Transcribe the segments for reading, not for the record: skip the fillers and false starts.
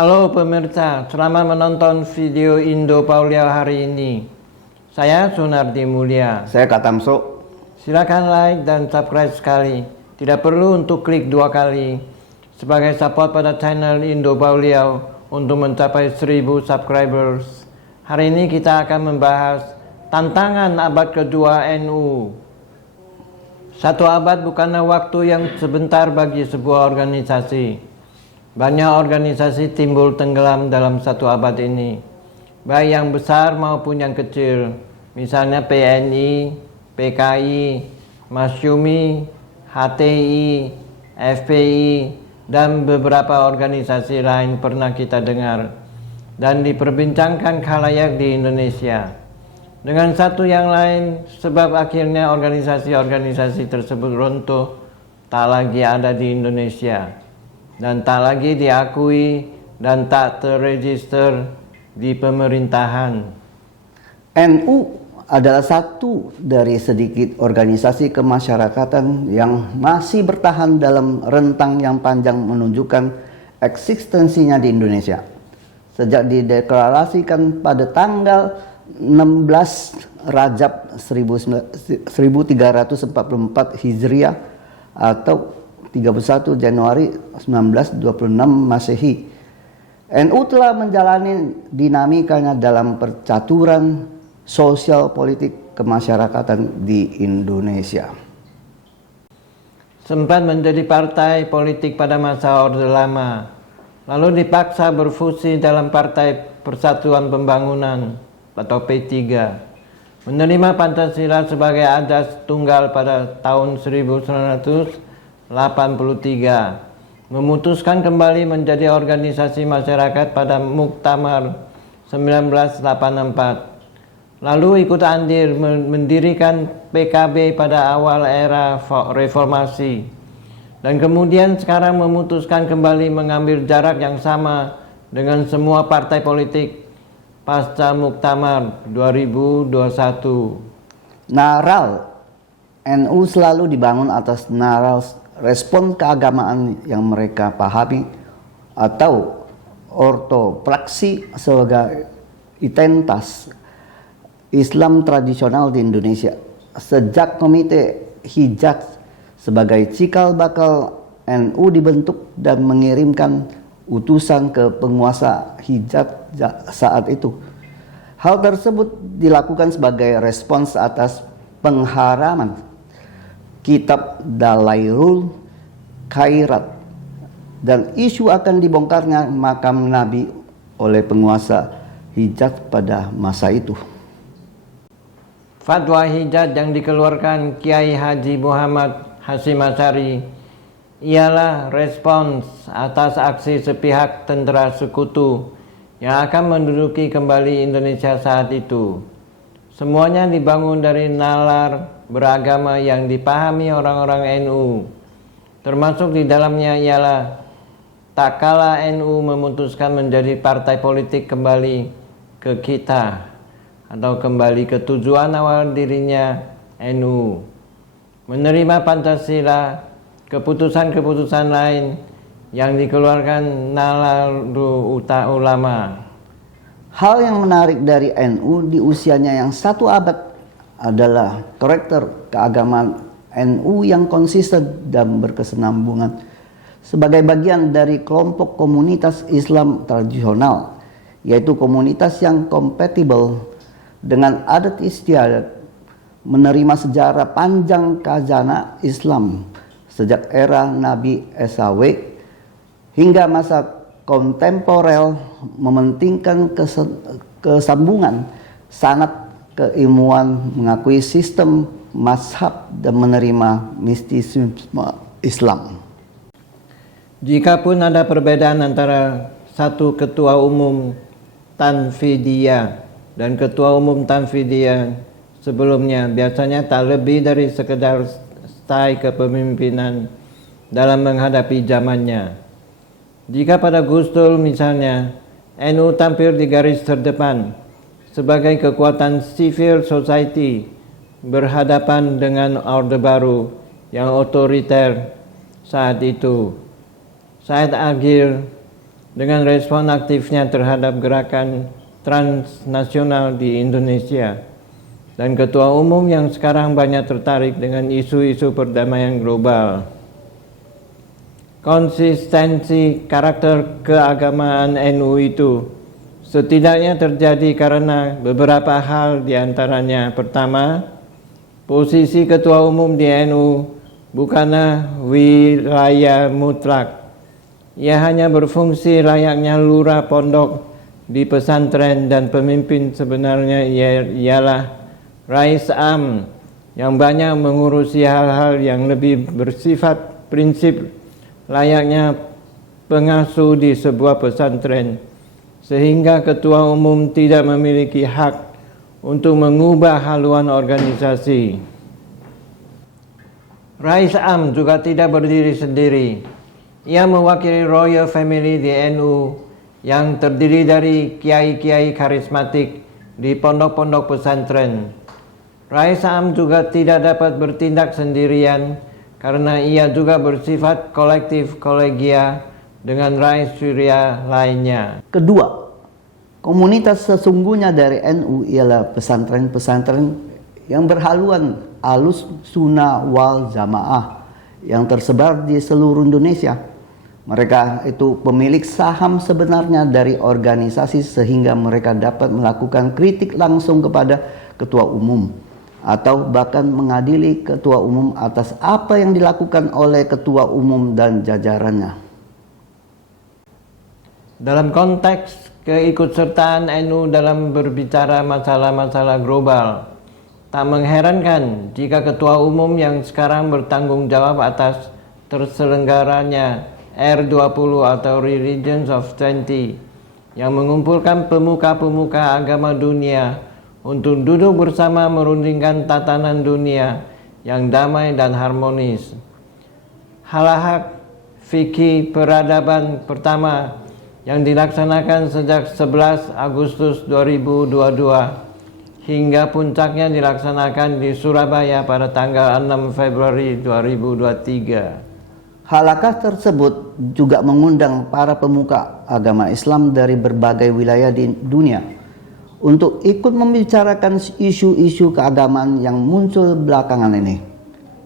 Halo pemirsa, selamat menonton video Indo Paulia hari ini. Saya Sunardi Mulia. Saya Katamso. Silakan like dan subscribe sekali. Tidak perlu untuk klik 2 kali. Sebagai support pada channel Indo Paulia untuk mencapai 1000 subscribers. Hari ini kita akan membahas tantangan abad kedua NU. Satu abad bukanlah waktu yang sebentar bagi sebuah organisasi. Banyak organisasi timbul tenggelam dalam satu abad ini, baik yang besar maupun yang kecil, misalnya PNI, PKI, Masyumi, HTI, FPI, dan beberapa organisasi lain pernah kita dengar dan diperbincangkan khalayak di Indonesia. Dengan satu yang lain, sebab akhirnya organisasi-organisasi tersebut runtuh, tak lagi ada di Indonesia, dan tak lagi diakui dan tak terregister di pemerintahan. NU adalah satu dari sedikit organisasi kemasyarakatan yang masih bertahan dalam rentang yang panjang menunjukkan eksistensinya di Indonesia. Sejak dideklarasikan pada tanggal 16 Rajab 1344 Hijriah atau 31 Januari 1926 Masehi, NU telah menjalani dinamikanya dalam percaturan sosial politik kemasyarakatan di Indonesia. Sempat menjadi partai politik pada masa Orde Lama, lalu dipaksa berfusi dalam Partai Persatuan Pembangunan atau P3, menerima Pancasila sebagai asas tunggal pada tahun 1983, memutuskan kembali menjadi organisasi masyarakat pada Muktamar 1984, lalu ikut andil mendirikan PKB pada awal era reformasi, dan kemudian sekarang memutuskan kembali mengambil jarak yang sama dengan semua partai politik pasca Muktamar 2021. Naral NU selalu dibangun atas naral respon keagamaan yang mereka pahami atau ortopraksi sebagai identitas Islam tradisional di Indonesia. Sejak Komite Hijaz sebagai cikal bakal NU dibentuk dan mengirimkan utusan ke penguasa Hijaz saat itu. Hal tersebut dilakukan sebagai respons atas pengharaman kitab Dalailul Khairat dan isu akan dibongkarnya makam Nabi oleh penguasa Hijaz pada masa itu. Fatwa Hijaz yang dikeluarkan Kiai Haji Muhammad Hasyim Asy'ari ialah respons atas aksi sepihak tentara sekutu yang akan menduduki kembali Indonesia saat itu. Semuanya dibangun dari nalar beragama yang dipahami orang-orang NU, termasuk di dalamnya ialah tak kala NU memutuskan menjadi partai politik kembali ke kita atau kembali ke tujuan awal dirinya NU, menerima Pancasila, keputusan-keputusan lain yang dikeluarkan Nahdlatul Ulama. Hal yang menarik dari NU di usianya yang satu abad adalah karakter keagamaan NU yang konsisten dan berkesinambungan sebagai bagian dari kelompok komunitas Islam tradisional, yaitu komunitas yang kompatibel dengan adat istiadat, menerima sejarah panjang khazanah Islam sejak era Nabi SAW hingga masa kontemporer, mementingkan kesambungan sanad keilmuan, mengakui sistem mazhab dan menerima mistisisme Islam. Jikapun ada perbedaan antara satu ketua umum Tanfidiyah dan ketua umum Tanfidiyah sebelumnya, biasanya tak lebih dari sekedar style kepemimpinan dalam menghadapi zamannya. Jika pada Gus Dur misalnya, NU tampil di garis terdepan sebagai kekuatan civil society berhadapan dengan Orde Baru yang otoriter saat itu. Said Agil dengan respon aktifnya terhadap gerakan transnasional di Indonesia, dan Ketua Umum yang sekarang banyak tertarik dengan isu-isu perdamaian global. Konsistensi karakter keagamaan NU itu setidaknya terjadi karena beberapa hal, diantaranya: pertama, posisi Ketua Umum di NU bukanlah wilayah mutlak. Ia hanya berfungsi layaknya lurah pondok di pesantren, dan pemimpin sebenarnya ialah Rais Am yang banyak mengurusi hal-hal yang lebih bersifat prinsip layaknya pengasuh di sebuah pesantren, sehingga Ketua Umum tidak memiliki hak untuk mengubah haluan organisasi. Rais Am juga tidak berdiri sendiri. Ia mewakili Royal Family di NU yang terdiri dari kiai-kiai karismatik di pondok-pondok pesantren. Rais Am juga tidak dapat bertindak sendirian karena ia juga bersifat kolektif kolegia dengan Rais Syria lainnya. Kedua, komunitas sesungguhnya dari NU ialah pesantren-pesantren yang berhaluan alus sunnah wal jamaah yang tersebar di seluruh Indonesia. Mereka itu pemilik saham sebenarnya dari organisasi, sehingga mereka dapat melakukan kritik langsung kepada Ketua Umum atau bahkan mengadili Ketua Umum atas apa yang dilakukan oleh Ketua Umum dan jajarannya. Dalam konteks keikutsertaan NU dalam berbicara masalah-masalah global, tak mengherankan jika Ketua Umum yang sekarang bertanggung jawab atas terselenggaranya R20 atau Religions of 20 yang mengumpulkan pemuka-pemuka agama dunia untuk duduk bersama merundingkan tatanan dunia yang damai dan harmonis. Halakha fikih peradaban pertama yang dilaksanakan sejak 11 Agustus 2022 hingga puncaknya dilaksanakan di Surabaya pada tanggal 6 Februari 2023. Halakah tersebut juga mengundang para pemuka agama Islam dari berbagai wilayah di dunia untuk ikut membicarakan isu-isu keagamaan yang muncul belakangan ini,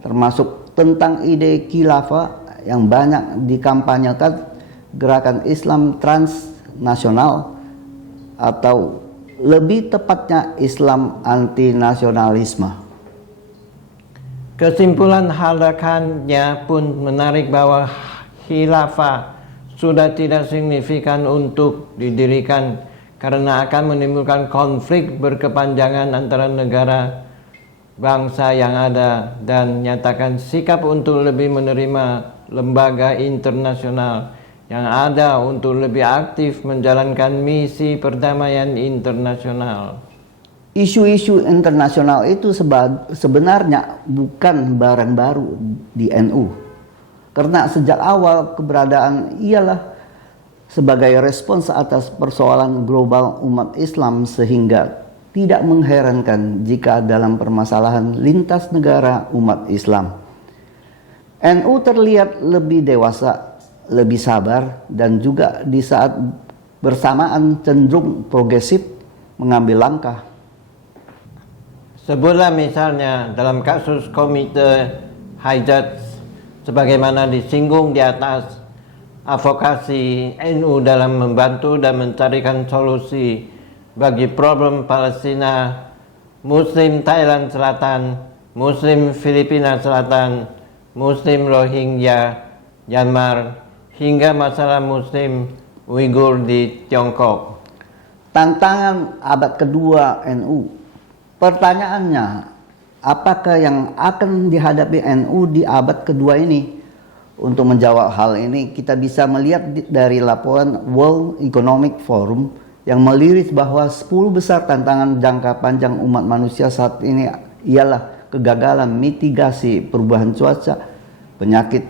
termasuk tentang ide khilafah yang banyak dikampanyekan gerakan Islam transnasional, atau lebih tepatnya Islam anti-nasionalisme. Kesimpulan halakannya pun menarik bahwa khilafah sudah tidak signifikan untuk didirikan karena akan menimbulkan konflik berkepanjangan antara negara bangsa yang ada, dan nyatakan sikap untuk lebih menerima lembaga internasional yang ada untuk lebih aktif menjalankan misi perdamaian internasional. Isu-isu internasional itu sebenarnya bukan barang baru di NU, karena sejak awal keberadaan ialah sebagai respons atas persoalan global umat Islam, sehingga tidak mengherankan jika dalam permasalahan lintas negara umat Islam, NU terlihat lebih dewasa, lebih sabar, dan juga di saat bersamaan cenderung progresif mengambil langkah. Sebutlah misalnya dalam kasus Komite Hajat, sebagaimana disinggung di atas, advokasi NU dalam membantu dan mencarikan solusi bagi problem Palestina, Muslim Thailand Selatan, Muslim Filipina Selatan, Muslim Rohingya, Myanmar, hingga masalah Muslim Uighur di Tiongkok. Tantangan abad kedua NU. Pertanyaannya, apakah yang akan dihadapi NU di abad kedua ini? Untuk menjawab hal ini, kita bisa melihat dari laporan World Economic Forum yang meliris bahwa 10 besar tantangan jangka panjang umat manusia saat ini ialah kegagalan mitigasi perubahan cuaca, penyakit,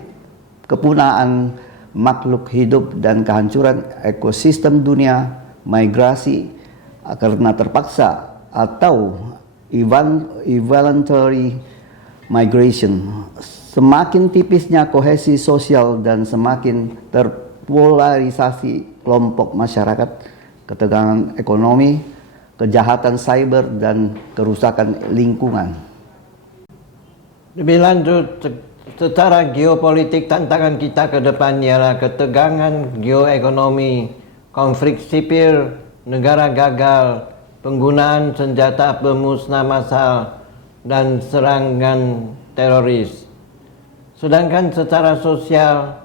kepunaan makhluk hidup, dan kehancuran ekosistem dunia, migrasi karena terpaksa atau involuntary migration, semakin tipisnya kohesi sosial, dan semakin terpolarisasi kelompok masyarakat, ketegangan ekonomi, kejahatan cyber, dan kerusakan lingkungan. Lebih lanjut, secara geopolitik tantangan kita ke depan ialah ketegangan geoekonomi, konflik sipil, negara gagal, penggunaan senjata pemusnah massal, dan serangan teroris. Sedangkan secara sosial,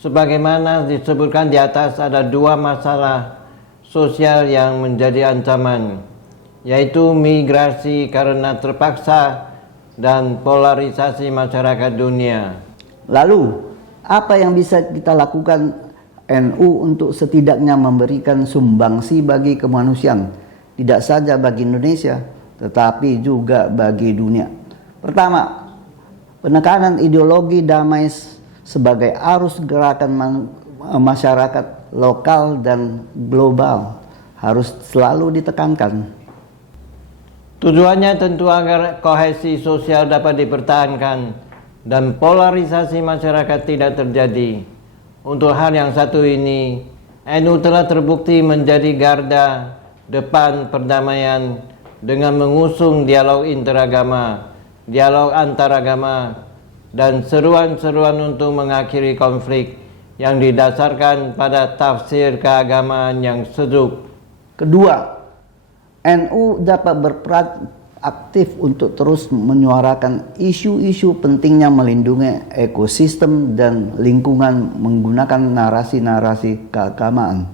sebagaimana disebutkan di atas, ada dua masalah sosial yang menjadi ancaman, yaitu migrasi karena terpaksa dan polarisasi masyarakat dunia. Lalu, apa yang bisa kita lakukan NU untuk setidaknya memberikan sumbangsi bagi kemanusiaan, tidak saja bagi Indonesia, tetapi juga bagi dunia? Pertama, penekanan ideologi damai sebagai arus gerakan masyarakat lokal dan global harus selalu ditekankan. Tujuannya tentu agar kohesi sosial dapat dipertahankan dan polarisasi masyarakat tidak terjadi. Untuk hal yang satu ini, NU telah terbukti menjadi garda depan perdamaian dengan mengusung dialog interagama, dialog antaragama, dan seruan-seruan untuk mengakhiri konflik yang didasarkan pada tafsir keagamaan yang sejuk. Kedua, NU dapat berperan aktif untuk terus menyuarakan isu-isu pentingnya melindungi ekosistem dan lingkungan menggunakan narasi-narasi keagamaan.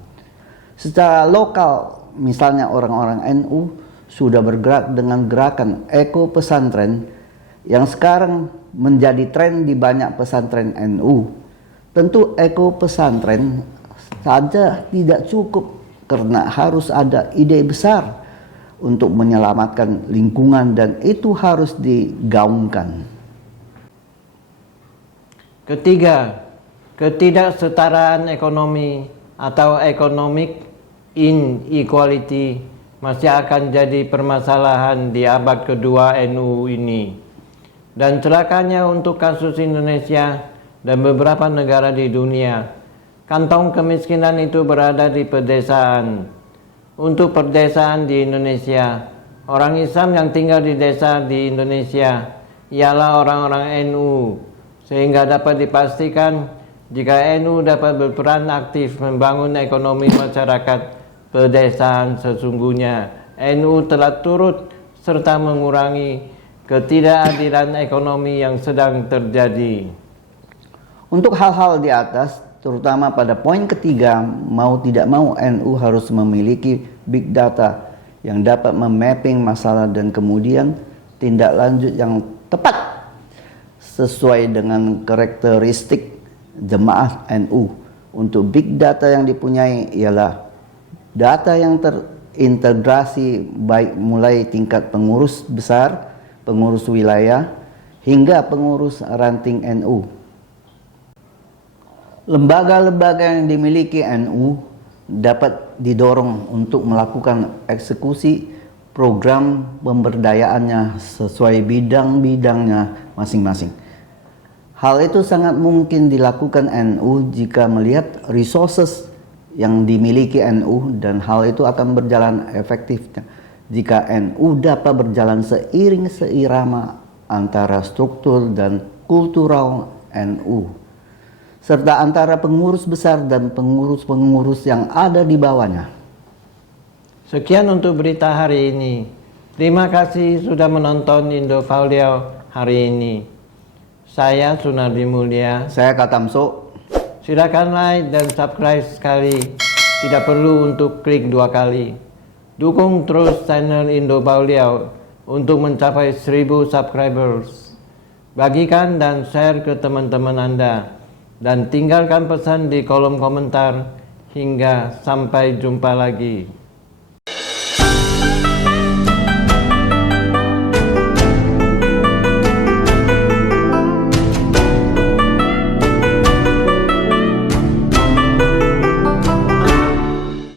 Secara lokal, misalnya orang-orang NU sudah bergerak dengan gerakan Eko Pesantren yang sekarang menjadi tren di banyak pesantren NU. Tentu Eko Pesantren saja tidak cukup karena harus ada ide besar untuk menyelamatkan lingkungan, dan itu harus digaungkan. Ketiga, ketidaksetaraan ekonomi atau economic inequality masih akan jadi permasalahan di abad kedua NU ini. Dan celakanya untuk kasus Indonesia dan beberapa negara di dunia, kantong kemiskinan itu berada di pedesaan. Untuk perdesaan di Indonesia, orang Islam yang tinggal di desa di Indonesia ialah orang-orang NU, sehingga dapat dipastikan jika NU dapat berperan aktif membangun ekonomi masyarakat pedesaan sesungguhnya, NU telah turut serta mengurangi ketidakadilan ekonomi yang sedang terjadi. Untuk hal-hal di atas, terutama pada poin ketiga, mau tidak mau NU harus memiliki big data yang dapat memapping masalah dan kemudian tindak lanjut yang tepat sesuai dengan karakteristik jemaah NU. Untuk big data yang dipunyai ialah data yang terintegrasi baik mulai tingkat pengurus besar, pengurus wilayah, hingga pengurus ranting NU. Lembaga-lembaga yang dimiliki NU dapat didorong untuk melakukan eksekusi program pemberdayaannya sesuai bidang-bidangnya masing-masing. Hal itu sangat mungkin dilakukan NU jika melihat resources yang dimiliki NU, dan hal itu akan berjalan efektif jika NU dapat berjalan seiring seirama antara struktur dan kultural NU, serta antara pengurus besar dan pengurus-pengurus yang ada di bawahnya. Sekian untuk berita hari ini. Terima kasih sudah menonton Indo Pauliau hari ini. Saya Sunardi Mulya. Saya Katamso. Silakan like dan subscribe sekali. Tidak perlu untuk klik 2 kali. Dukung terus channel Indo Pauliau untuk mencapai 1000 subscribers. Bagikan dan share ke teman-teman Anda. Dan tinggalkan pesan di kolom komentar. Hingga sampai jumpa lagi.